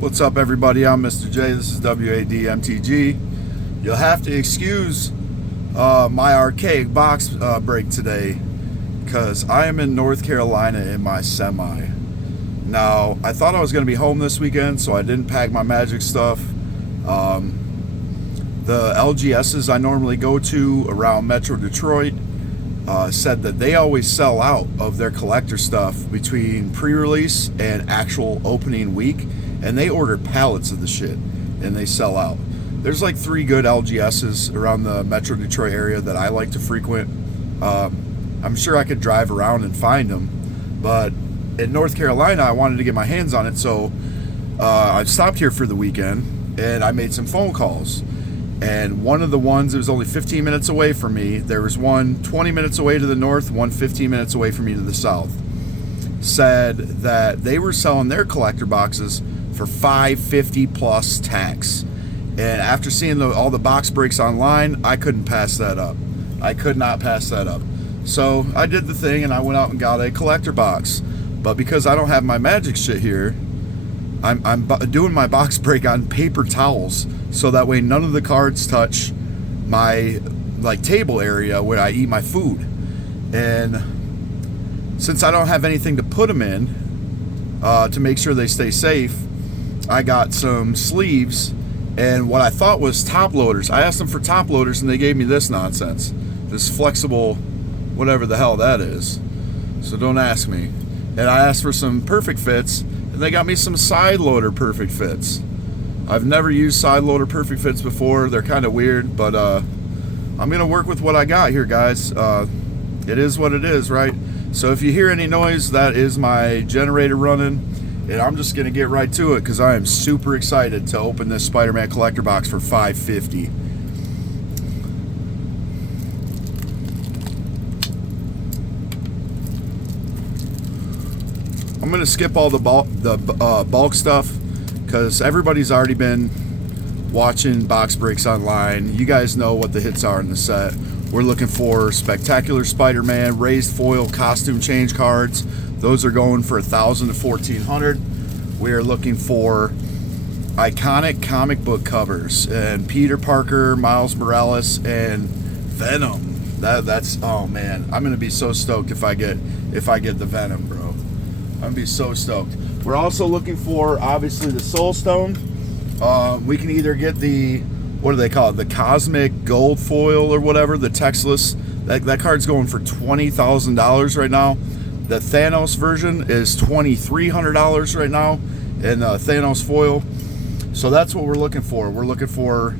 What's up, everybody? I'm Mr. J. This is W.A.D. MTG. You'll have to excuse my archaic box break today because I am in North Carolina in my semi. Now, I thought I was going to be home this weekend, so I didn't pack my Magic stuff. The LGSs I normally go to around Metro Detroit said that they always sell out of their collector stuff between pre-release and actual opening week, and they order pallets of the shit and they sell out. There's like 3 good LGSs around the Metro Detroit area that I like to frequent. I'm sure I could drive around and find them, but in North Carolina I wanted to get my hands on it, so I stopped here for the weekend and I made some phone calls. And one of the ones, it was only 15 minutes away from me. There was one 20 minutes away to the north, one 15 minutes away from me to the south. Said that they were selling their collector boxes for $550 plus tax. And after seeing all the box breaks online, I couldn't pass that up. I could not pass that up. So I did the thing and I went out and got a collector box. But because I don't have my Magic shit here, I'm doing my box break on paper towels, so that way none of the cards touch my table area where I eat my food. And since I don't have anything to put them in to make sure they stay safe, I got some sleeves and what I thought was top loaders. I asked them for top loaders and they gave me this nonsense, this flexible whatever the hell that is, so don't ask me. And I asked for some perfect fits and they got me some side loader perfect fits. I've never used side loader perfect fits before. They're kind of weird, but I'm gonna work with what I got here, guys. It is what it is, right? So if you hear any noise, that is my generator running, and I'm just gonna get right to it because I am super excited to open this Spider-Man collector box for $550. I'm gonna skip all the bulk stuff because everybody's already been watching box breaks online. You guys know what the hits are in the set. We're looking for Spectacular Spider-Man raised foil costume change cards. Those are going for $1,000 to $1,400. We are looking for iconic comic book covers and Peter Parker, Miles Morales, and Venom. That's oh man, I'm gonna be so stoked if I get the Venom, bro. I'm gonna be so stoked. We're also looking for, obviously, the Soul Stone. We can either get the, what do they call it, the Cosmic Gold Foil or whatever, the textless. That card's going for $20,000 right now. The Thanos version is $2,300 right now in Thanos foil. So that's what we're looking for. We're looking for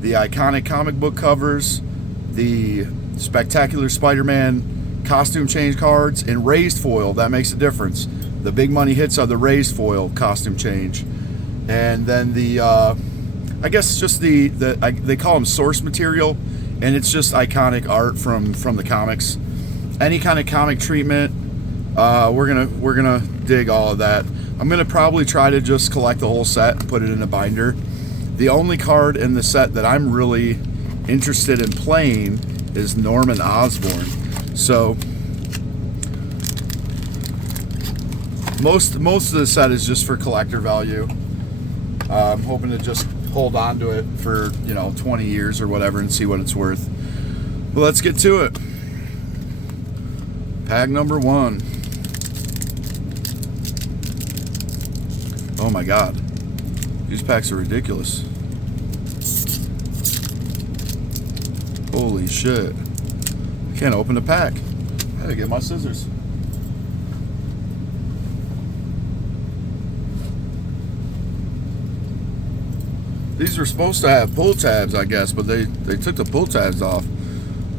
the iconic comic book covers, the Spectacular Spider-Man costume change cards, and raised foil. That makes a difference. The big money hits are the raised foil costume change, and then the I guess just they call them source material, and it's just iconic art from the comics. Any kind of comic treatment, we're gonna dig all of that. I'm gonna probably try to just collect the whole set and put it in a binder. The only card in the set that I'm really interested in playing is Norman Osborn. So most of the set is just for collector value. I'm hoping to just hold on to it for 20 years or whatever and see what it's worth. But let's get to it. Pack number 1. Oh my god, these packs are ridiculous. Holy shit, I can't open the pack. I gotta get my scissors. These were supposed to have pull tabs, I guess, but they took the pull tabs off.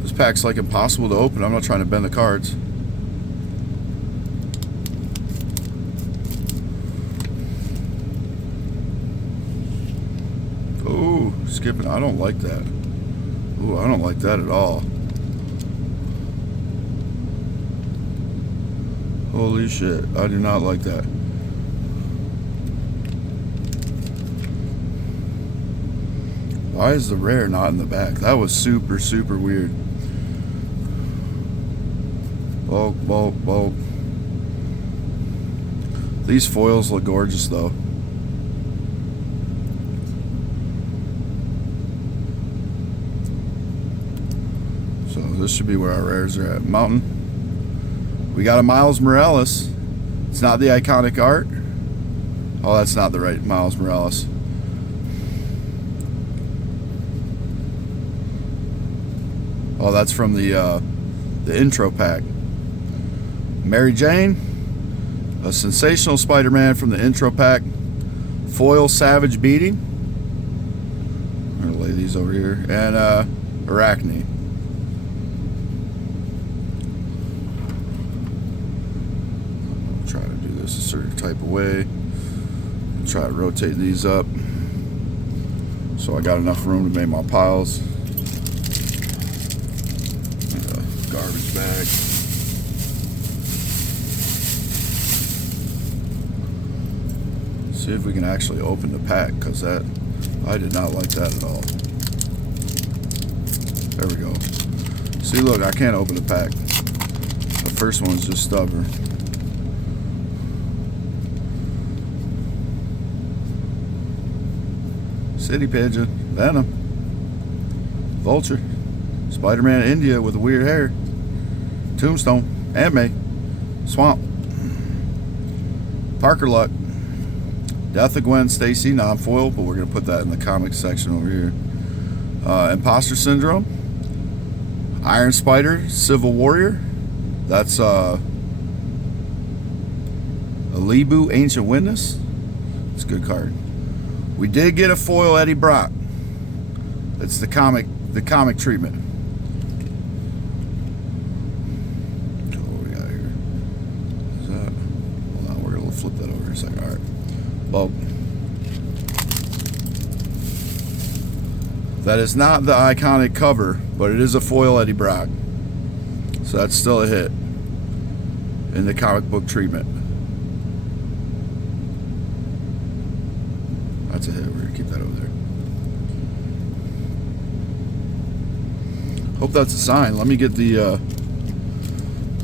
This pack's like impossible to open. I'm not trying to bend the cards. Ooh, skipping. I don't like that. Ooh, I don't like that at all. Holy shit, I do not like that. Why is the rare not in the back? That was super, super weird. Bulk. These foils look gorgeous though. this should be where our rares are at. Mountain. We got a Miles Morales. It's not the iconic art. Oh, that's not the right Miles Morales. Oh, that's from the intro pack. Mary Jane, a sensational Spider-Man from the intro pack. Foil Savage Beating. I'm gonna lay these over here. And Arachne. I'll try to do this a certain type of way. Try to rotate these up so I got enough room to make my piles. Garbage bag. See if we can actually open the pack, because that, I did not like that at all. There we go. See, look, I can't open the pack. The first one's just stubborn. City Pigeon, Venom, Vulture, Spider-Man India with the weird hair, Tombstone, Aunt May, Swamp, Parker Luck, Death of Gwen Stacy, non-foil, but we're going to put that in the comics section over here. Imposter Syndrome, Iron Spider, Civil Warrior, that's Alibu, Ancient Witness. It's a good card. We did get a foil Eddie Brock. It's the comic treatment. What we got here? Is that? Hold on, we're gonna flip that over in a second. All right. Well, that is not the iconic cover, but it is a foil Eddie Brock. So that's still a hit in the comic book treatment. That's a hit. We're gonna keep that over there. Hope that's a sign. Let me get the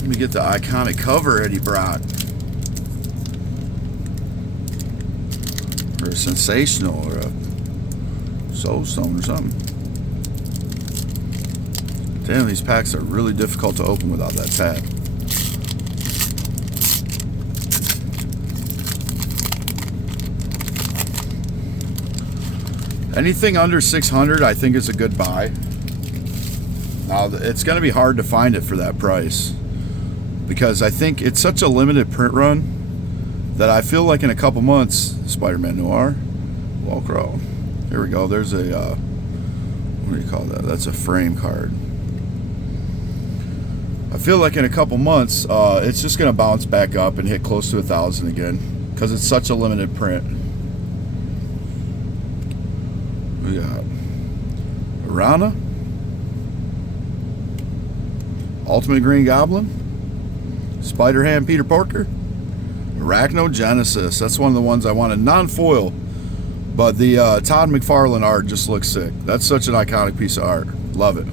iconic cover Eddie Brock. Or a sensational, or a soul stone or something. Damn, these packs are really difficult to open without that tab. Anything under 600, I think is a good buy. Now, it's going to be hard to find it for that price, because I think it's such a limited print run that I feel like in a couple months, Spider-Man Noir, Wallcrawl. Here we go. There's a, what do you call that? That's a frame card. I feel like in a couple months, it's just going to bounce back up and hit close to 1,000 again, because it's such a limited print. We got Arana, Ultimate Green Goblin, Spider-Ham Peter Parker, Arachnogenesis. That's one of the ones I wanted. Non-foil, but the Todd McFarlane art just looks sick. That's such an iconic piece of art. Love it.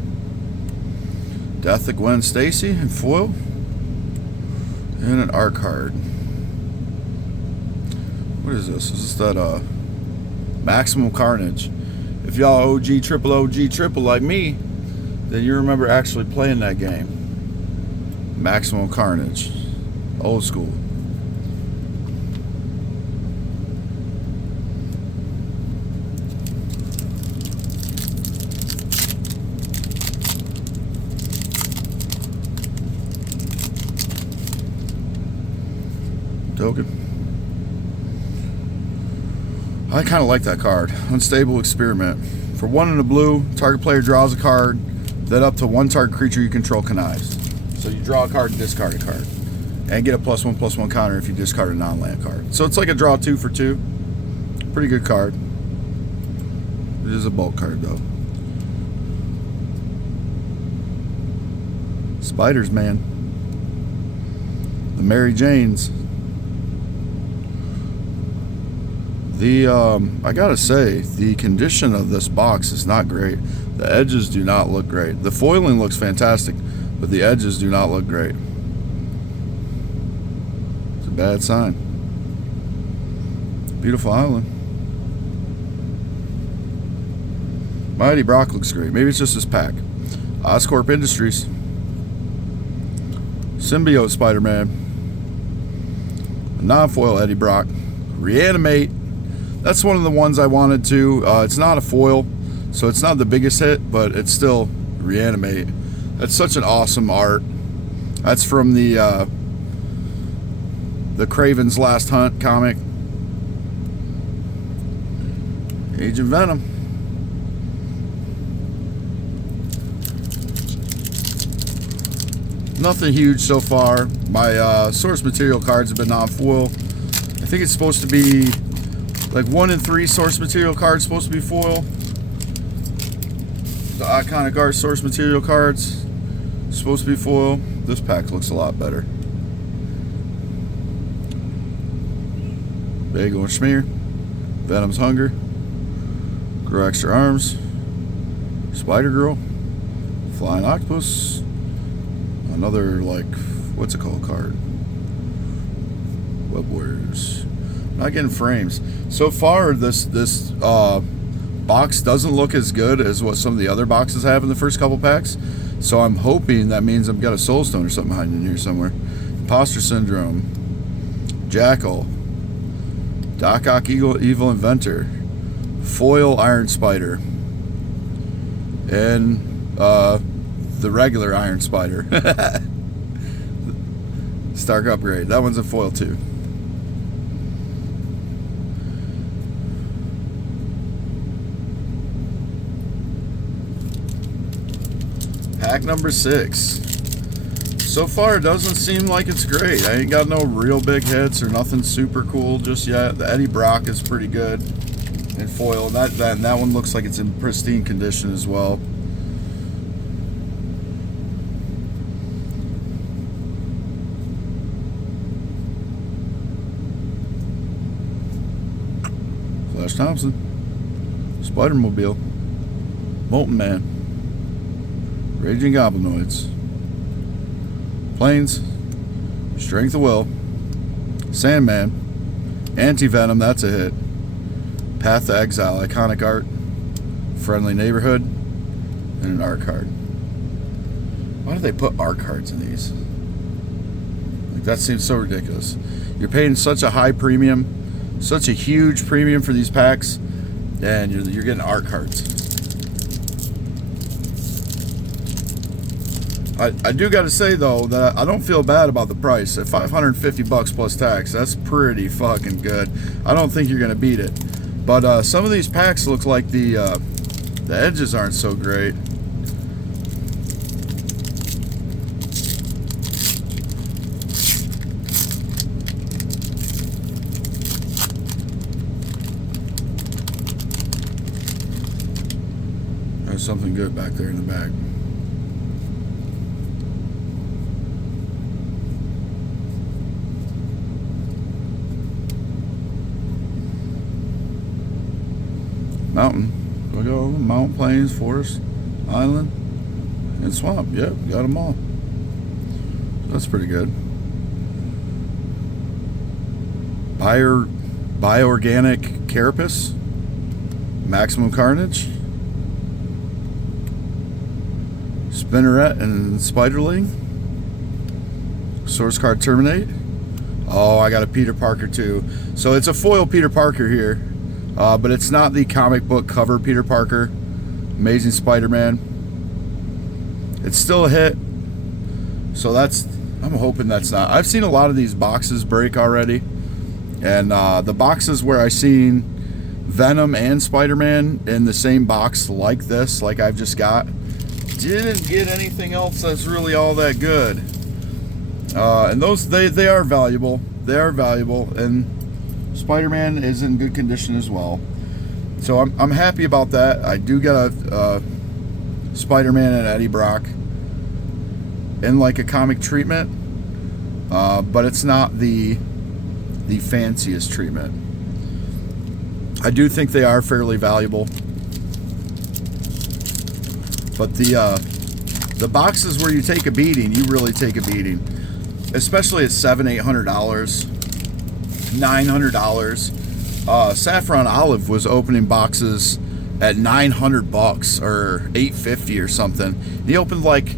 Death of Gwen Stacy in foil. And an art card. What is this? Is this that Maximum Carnage? If y'all OG triple like me, then you remember actually playing that game. Maximum Carnage. Old school. Token. I kind of like that card. Unstable Experiment. For 1 in the blue, target player draws a card, then up to 1 target creature you control connives. So you draw a card and discard a card. And get a +1/+1 counter if you discard a non-land card. So it's like a draw 2 for 2. Pretty good card. It is a bulk card though. Spiders, man. The Mary Janes. I gotta say, the condition of this box is not great. The edges do not look great. The foiling looks fantastic, but the edges do not look great. It's a bad sign. Beautiful island. Mighty Brock looks great. Maybe it's just this pack. Oscorp Industries. Symbiote Spider-Man, non-foil Eddie Brock, Reanimate. That's one of the ones I wanted to. It's not a foil, so it's not the biggest hit, but it's still Reanimate. That's such an awesome art. That's from the Kraven's Last Hunt comic. Agent Venom. Nothing huge so far. My source material cards have been non-foil. I think it's supposed to be like 1 in 3 source material cards supposed to be foil. The Iconic Art source material cards supposed to be foil. This pack looks a lot better. Bagel and Schmear, Venom's Hunger, Grow Extra Arms, Spider-Girl, Flying Octopus, another, like, what's it called card? Web Warriors. Not getting frames. So far, this box doesn't look as good as what some of the other boxes have in the first couple packs. So I'm hoping that means I've got a Soul Stone or something hiding in here somewhere. Imposter Syndrome, Jackal, Doc Ock Evil Inventor, Foil Iron Spider, and the regular Iron Spider. Stark Upgrade. That one's a foil too. Pack number 6. So far, it doesn't seem like it's great. I ain't got no real big hits or nothing super cool just yet. The Eddie Brock is pretty good in foil. That one looks like it's in pristine condition as well. Flash Thompson, Spider-Mobile, Molten Man, Raging Goblinoids, Planes, Strength of Will, Sandman, Anti-Venom, that's a hit, Path to Exile, Iconic Art, Friendly Neighborhood, and an art card. Why do they put art cards in these? Like, that seems so ridiculous. You're paying such a high premium, such a huge premium for these packs, and you're getting art cards. I do got to say though that I don't feel bad about the price. At $550 plus tax, that's pretty fucking good. I don't think you're gonna beat it. But some of these packs look like the edges aren't so great. There's something good back there in the back. Mountain. We go mountain, plains, forest, island, and swamp. Yep, got them all. That's pretty good. Bioorganic Carapace, Maximum Carnage, Spinneret and Spiderling, Source Card Terminate. Oh, I got a Peter Parker too. So it's a foil Peter Parker here. But it's not the comic book cover Peter Parker, Amazing Spider-Man. It's still a hit. So I'm hoping that's not. I've seen a lot of these boxes break already. And the boxes where I've seen Venom and Spider-Man in the same box like this, like I've just got, didn't get anything else that's really all that good. And those, they are valuable. They are valuable. And Spider-Man is in good condition as well, so I'm happy about that. I do get a Spider-Man and Eddie Brock in like a comic treatment, but it's not the fanciest treatment. I do think they are fairly valuable, but the boxes where you take a beating, you really take a beating, especially at $700-800. $900. Saffron Olive was opening boxes at $900 or $850 or something. He opened like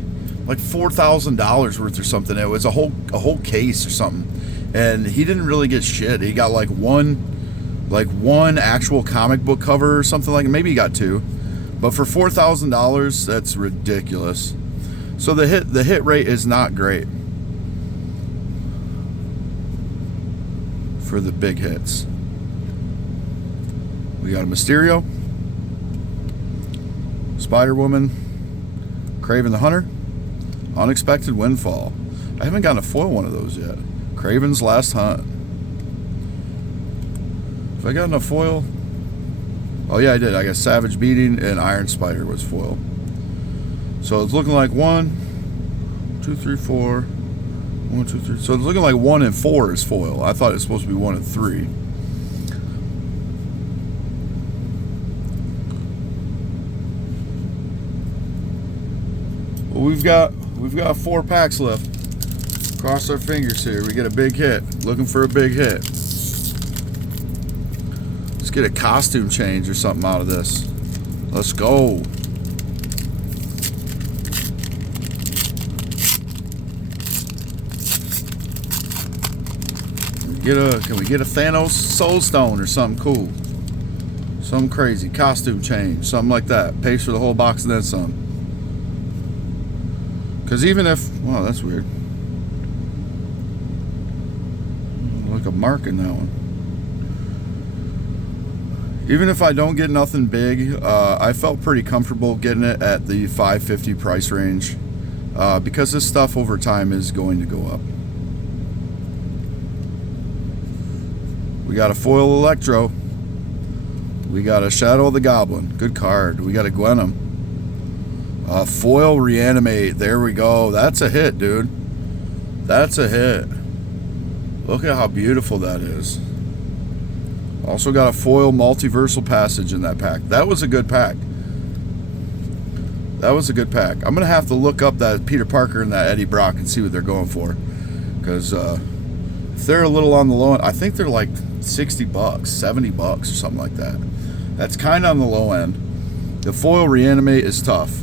like $4,000 worth or something. It was a whole case or something, and he didn't really get shit. He got like one actual comic book cover or something, like maybe he got two, but for $4,000, that's ridiculous. So the hit rate is not great for the big hits. We got a Mysterio, Spider-Woman, Kraven the Hunter, Unexpected Windfall. I haven't gotten a foil one of those yet. Kraven's Last Hunt. Have I gotten a foil? Oh yeah, I did. I got Savage Beating and Iron Spider was foil. So it's looking like 1, 2, 3, 4. 1, 2, 3. So it's looking like 1 and 4 is foil. I thought it was supposed to be 1 and 3. Well, we've got 4 packs left. Cross our fingers here. We get a big hit. Looking for a big hit. Let's get a costume change or something out of this. Let's go. Can we get a Thanos Soul Stone or something cool? Something crazy. Costume change. Something like that. Pays for the whole box and then some. Because even if... Wow, that's weird. Like a mark in that one. Even if I don't get nothing big, I felt pretty comfortable getting it at the $550 price range. Because this stuff over time is going to go up. We got a foil Electro. We got a Shadow of the Goblin. Good card. We got a Gwenum. Foil Reanimate. There we go. That's a hit, dude. That's a hit. Look at how beautiful that is. Also got a foil Multiversal Passage in that pack. That was a good pack. That was a good pack. I'm going to have to look up that Peter Parker and that Eddie Brock and see what they're going for. Because if they're a little on the low end, I think they're like $60, $70 or something like that. That's kind of on the low end. The foil Reanimate is tough.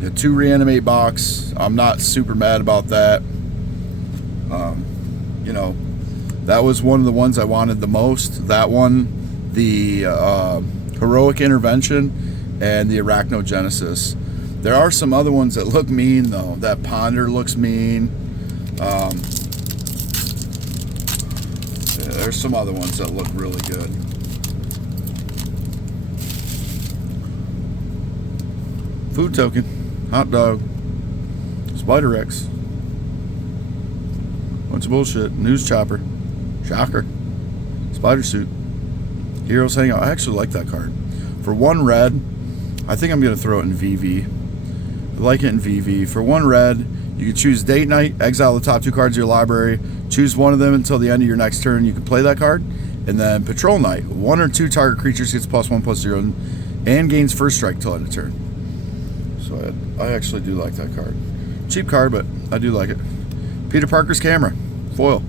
The 2 Reanimate box, I'm not super mad about that. You know, that was one of the ones I wanted the most. That one, the Heroic Intervention, and the Arachnogenesis. There are some other ones that look mean, though. That Ponder looks mean. There's some other ones that look really good. Food Token, Hot Dog, Spider X, bunch of bullshit, News Chopper, Shocker, Spider Suit, Heroes Hangout. I actually like that card. For 1 red, I think I'm going to throw it in VV. I like it in VV. For 1 red, you can choose Date Night, exile the top 2 cards of your library, choose one of them until the end of your next turn. You can play that card. And then Patrol Night, 1 or 2 target creatures gets +1/+0 and gains first strike till end of turn. So I actually do like that card. Cheap card, but I do like it. Peter Parker's Camera, foil.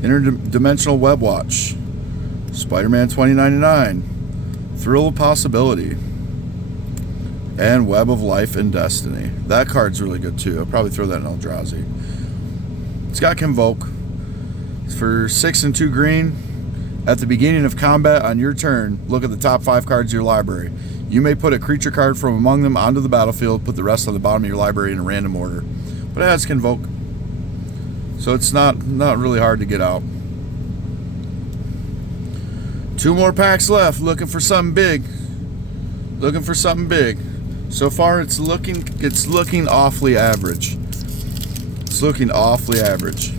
Interdimensional Web Watch, Spider-Man 2099, Thrill of Possibility, and Web of Life and Destiny. That card's really good too. I'll probably throw that in Eldrazi. It's got Convoke. It's for 6 and 2 green. At the beginning of combat on your turn, look at the top 5 cards of your library. You may put a creature card from among them onto the battlefield, put the rest on the bottom of your library in a random order. But it has Convoke. So it's not really hard to get out. 2 more packs left. Looking for something big. Looking for something big. So far it's looking awfully average. It's looking awfully average.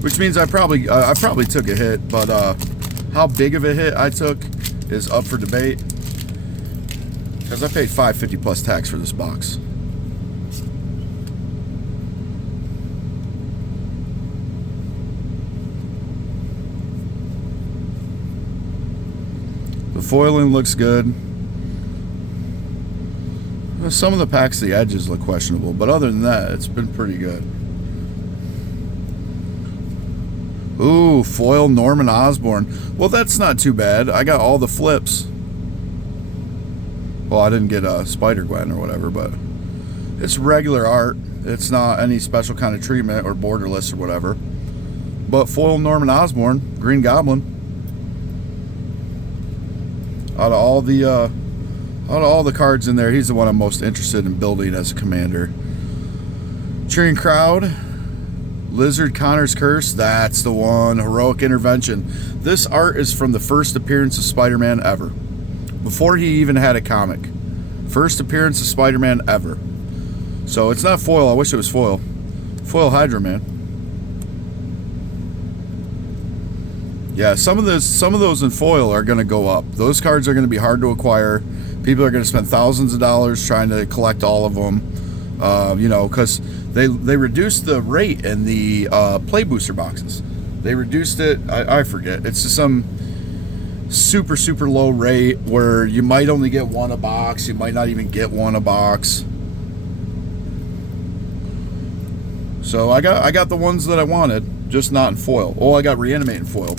Which means I probably took a hit, but how big of a hit I took is up for debate. Because I paid $5.50 plus tax for this box. The foiling looks good. Some of the packs, the edges look questionable, but other than that, it's been pretty good. Ooh, foil Norman Osborn. Well, that's not too bad. I got all the flips. Well, I didn't get a Spider-Gwen or whatever, but It's regular art. It's not any special kind of treatment or borderless or whatever. But foil Norman Osborn, Green Goblin. Out of all the cards in there, he's the one I'm most interested in building as a commander. Cheering Crowd, Lizard Connor's Curse, that's the one. Heroic Intervention. This art is from the first appearance of Spider-Man ever. Before he even had a comic. First appearance of Spider-Man ever. So it's not foil. I wish it was foil. Foil Hydra Man. Yeah, some of those in foil are going to go up. Those cards are going to be hard to acquire. People are going to spend thousands of dollars trying to collect all of them. You know, because they reduced the rate in the play booster boxes. They reduced it. I forget. It's just some super low rate where you might only get one a box. You might not even get one a box. So I got the ones that I wanted, just not in foil. Oh, I got Reanimate in foil.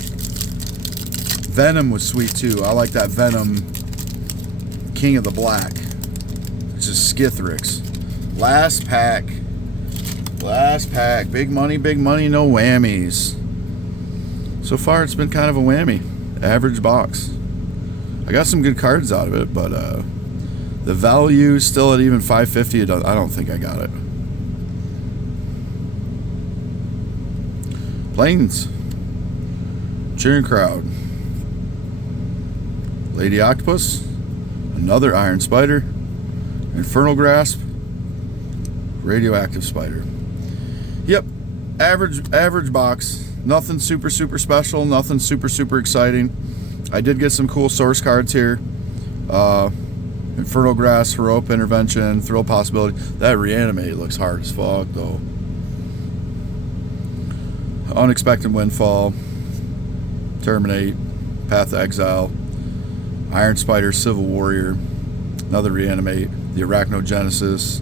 Venom was sweet too. I like that Venom King of the Black. It's just Skithrix. Last pack. Big money, no whammies. So far it's been kind of a whammy. Average box. I got some good cards out of it, but the value still at even $5.50. I don't think I got it. Planes, Cheering Crowd, Lady Octopus, another Iron Spider, Infernal Grasp, Radioactive Spider. Yep, average box. Nothing super special. Nothing super exciting. I did get some cool source cards here. Infernal Grasp, Heroic Intervention, Thrill Possibility. That Reanimate looks hard as fuck though. Unexpected Windfall, Terminate, Path to Exile, Iron Spider, Civil Warrior, another Reanimate, the Arachnogenesis,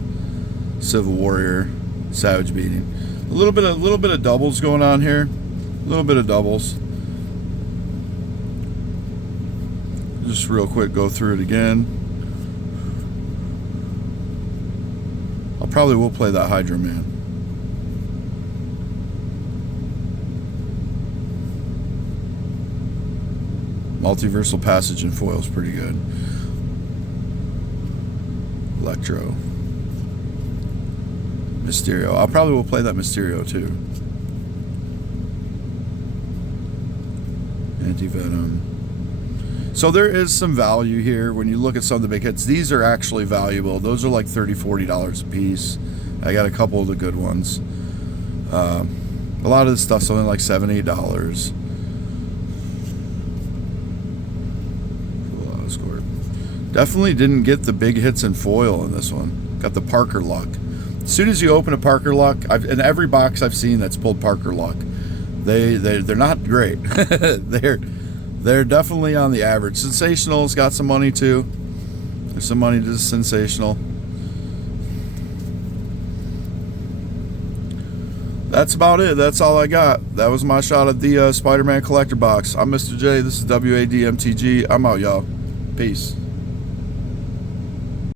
Civil Warrior, Savage Beating. A little bit of doubles going on here. A little bit of doubles. Just real quick, go through it again. I probably will play that Hydra Man. Multiversal Passage in foil is pretty good. Electro. Mysterio. I probably will play that Mysterio too. Anti-Venom. So there is some value here when you look at some of the big hits. These are actually valuable. Those are like $30, $40 a piece. I got a couple of the good ones. A lot of this stuff's only like $7, $8. Definitely didn't get the big hits in foil in this one. Got the Parker Luck. As soon as you open a Parker Luck, in every box I've seen that's pulled Parker Luck, they're not great. they're definitely on the average. Sensational's got some money too. There's some money to Sensational. That's about it. That's all I got. That was my shot at the Spider-Man collector box. I'm Mr. J. This is W.A.D. MTG. I'm out, y'all. Peace.